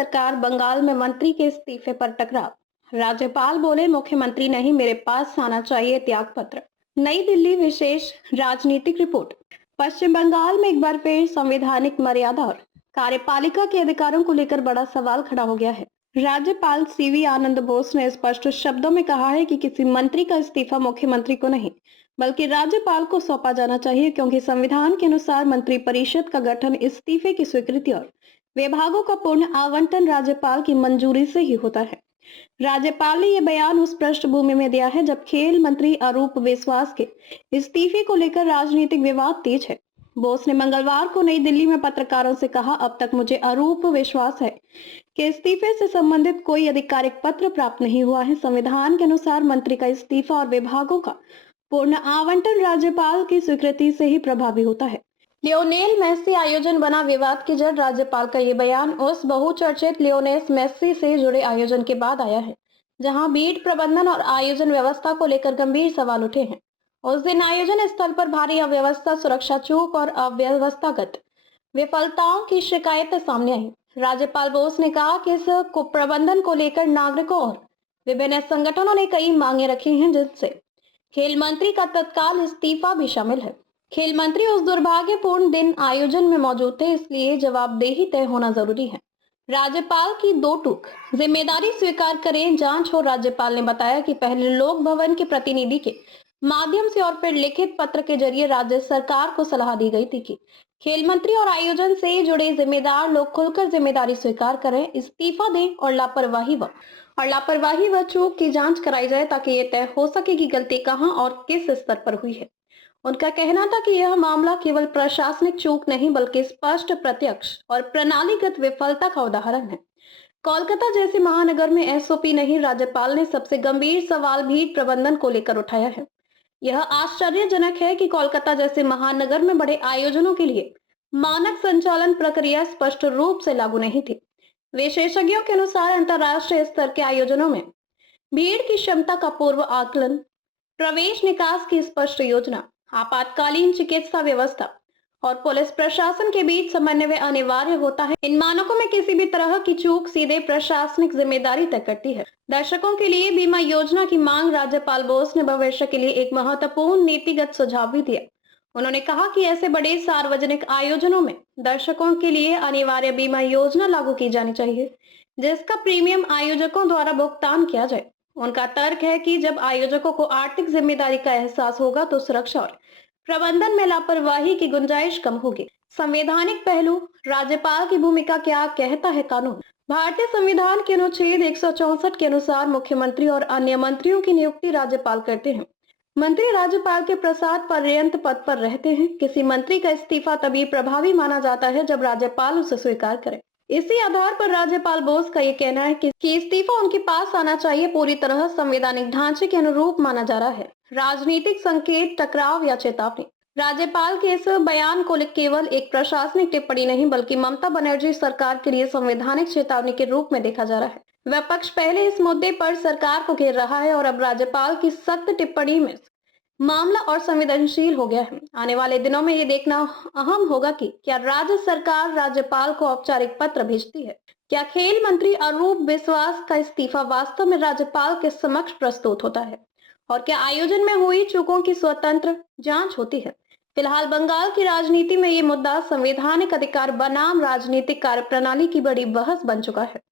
सरकार बंगाल में मंत्री के इस्तीफे पर टकराव। राज्यपाल बोले मुख्यमंत्री नहीं, मेरे पास आना चाहिए त्याग पत्र। नई दिल्ली विशेष राजनीतिक रिपोर्ट। पश्चिम बंगाल में एक बार फिर संवैधानिक मर्यादा और कार्यपालिका के अधिकारों को लेकर बड़ा सवाल खड़ा हो गया है। राज्यपाल सीवी आनंद बोस ने स्पष्ट शब्दों में कहा है कि किसी मंत्री का इस्तीफा मुख्यमंत्री को नहीं बल्कि राज्यपाल को सौंपा जाना चाहिए, क्योंकि संविधान के अनुसार मंत्रिपरिषद का गठन इस्तीफे की स्वीकृति और विभागों का पूर्ण आवंटन राज्यपाल की मंजूरी से ही होता है। राज्यपाल ने यह बयान उस पृष्ठभूमि में दिया है जब खेल मंत्री अरूप विश्वास के इस्तीफे को लेकर राजनीतिक विवाद तेज है। बोस ने मंगलवार को नई दिल्ली में पत्रकारों से कहा, अब तक मुझे अरूप विश्वास है कि इस्तीफे से संबंधित कोई आधिकारिक पत्र प्राप्त नहीं हुआ है। संविधान के अनुसार मंत्री का इस्तीफा और विभागों का पूर्ण आवंटन राज्यपाल की स्वीकृति से ही प्रभावी होता है। लियोनेल मेसी आयोजन बना विवाद की जड़। राज्यपाल का ये बयान उस बहुचर्चित लियोनेल मेसी से जुड़े आयोजन के बाद आया है, जहां भीड़ प्रबंधन और आयोजन व्यवस्था को लेकर गंभीर सवाल उठे हैं। उस दिन आयोजन स्थल पर भारी अव्यवस्था, सुरक्षा चूक और अव्यवस्थागत विफलताओं की शिकायतें सामने आई। राज्यपाल बोस ने कहा कि इस प्रबंधन को लेकर नागरिकों और विभिन्न संगठनों ने कई मांगे रखी हैं, जिनसे खेल मंत्री का तत्काल इस्तीफा भी शामिल है। खेल मंत्री उस दुर्भाग्यपूर्ण दिन आयोजन में मौजूद थे, इसलिए जवाबदेही तय होना जरूरी है। राज्यपाल की दो टूक, जिम्मेदारी स्वीकार करें, जांच हो। राज्यपाल ने बताया कि पहले लोक भवन के प्रतिनिधि के माध्यम से और फिर लिखित पत्र के जरिए राज्य सरकार को सलाह दी गई थी कि खेल मंत्री और आयोजन से जुड़े जिम्मेदार लोग खुलकर जिम्मेदारी स्वीकार करें, इस्तीफा दें और लापरवाही व चूक की जांच कराई जाए, ताकि ये तय हो सके कि गलती कहां और किस स्तर पर हुई है। उनका कहना था कि यह मामला केवल प्रशासनिक चूक नहीं बल्कि स्पष्ट, प्रत्यक्ष और प्रणालीगत विफलता का उदाहरण है। कोलकाता जैसे महानगर में एसओपी नहीं। राज्यपाल ने सबसे गंभीर सवाल भीड़ प्रबंधन को लेकर उठाया है। यह आश्चर्यजनक है कि कोलकाता जैसे महानगर में बड़े आयोजनों के लिए मानक संचालन प्रक्रिया स्पष्ट रूप से लागू नहीं थी। विशेषज्ञों के अनुसार अंतर्राष्ट्रीय स्तर के आयोजनों में भीड़ की क्षमता का पूर्व आकलन, प्रवेश निकास की स्पष्ट योजना, आपातकालीन चिकित्सा व्यवस्था और पुलिस प्रशासन के बीच समन्वय अनिवार्य होता है। इन मानकों में किसी भी तरह की चूक सीधे प्रशासनिक जिम्मेदारी तय करती है। दर्शकों के लिए बीमा योजना की मांग। राज्यपाल बोस ने भविष्य के लिए एक महत्वपूर्ण नीतिगत सुझाव भी दिया। उन्होंने कहा कि ऐसे बड़े सार्वजनिक आयोजनों में दर्शकों के लिए अनिवार्य बीमा योजना लागू की जानी चाहिए, जिसका प्रीमियम आयोजकों द्वारा भुगतान किया जाए। उनका तर्क है कि जब आयोजकों को आर्थिक जिम्मेदारी का एहसास होगा तो सुरक्षा और प्रबंधन में लापरवाही की गुंजाइश कम होगी। संवैधानिक पहलू। राज्यपाल की भूमिका क्या कहता है कानून। भारतीय संविधान के अनुच्छेद 164 के अनुसार मुख्यमंत्री और अन्य मंत्रियों की नियुक्ति राज्यपाल करते हैं। मंत्री राज्यपाल के प्रसाद पर्यंत पद पर रहते हैं। किसी मंत्री का इस्तीफा तभी प्रभावी माना जाता है जब राज्यपाल उसे स्वीकार करे। इसी आधार पर राज्यपाल बोस का ये कहना है कि इस्तीफा उनके पास आना चाहिए पूरी तरह संवैधानिक ढांचे के अनुरूप माना जा रहा है। राजनीतिक संकेत, टकराव या चेतावनी। राज्यपाल के इस बयान को केवल एक प्रशासनिक टिप्पणी नहीं बल्कि ममता बनर्जी सरकार के लिए संवैधानिक चेतावनी के रूप में देखा जा रहा है। विपक्ष पहले इस मुद्दे पर सरकार को घेर रहा है और अब राज्यपाल की सख्त टिप्पणी में मामला और संवेदनशील हो गया है। आने वाले दिनों में ये देखना अहम होगा कि क्या राज्य सरकार राज्यपाल को औपचारिक पत्र भेजती है। क्या खेल मंत्री अरूप विश्वास का इस्तीफा वास्तव में राज्यपाल के समक्ष प्रस्तुत होता है और क्या आयोजन में हुई चूकों की स्वतंत्र जांच होती है। फिलहाल बंगाल की राजनीति में ये मुद्दा संवैधानिक अधिकार बनाम राजनीतिक कार्यप्रणाली की बड़ी बहस बन चुका है।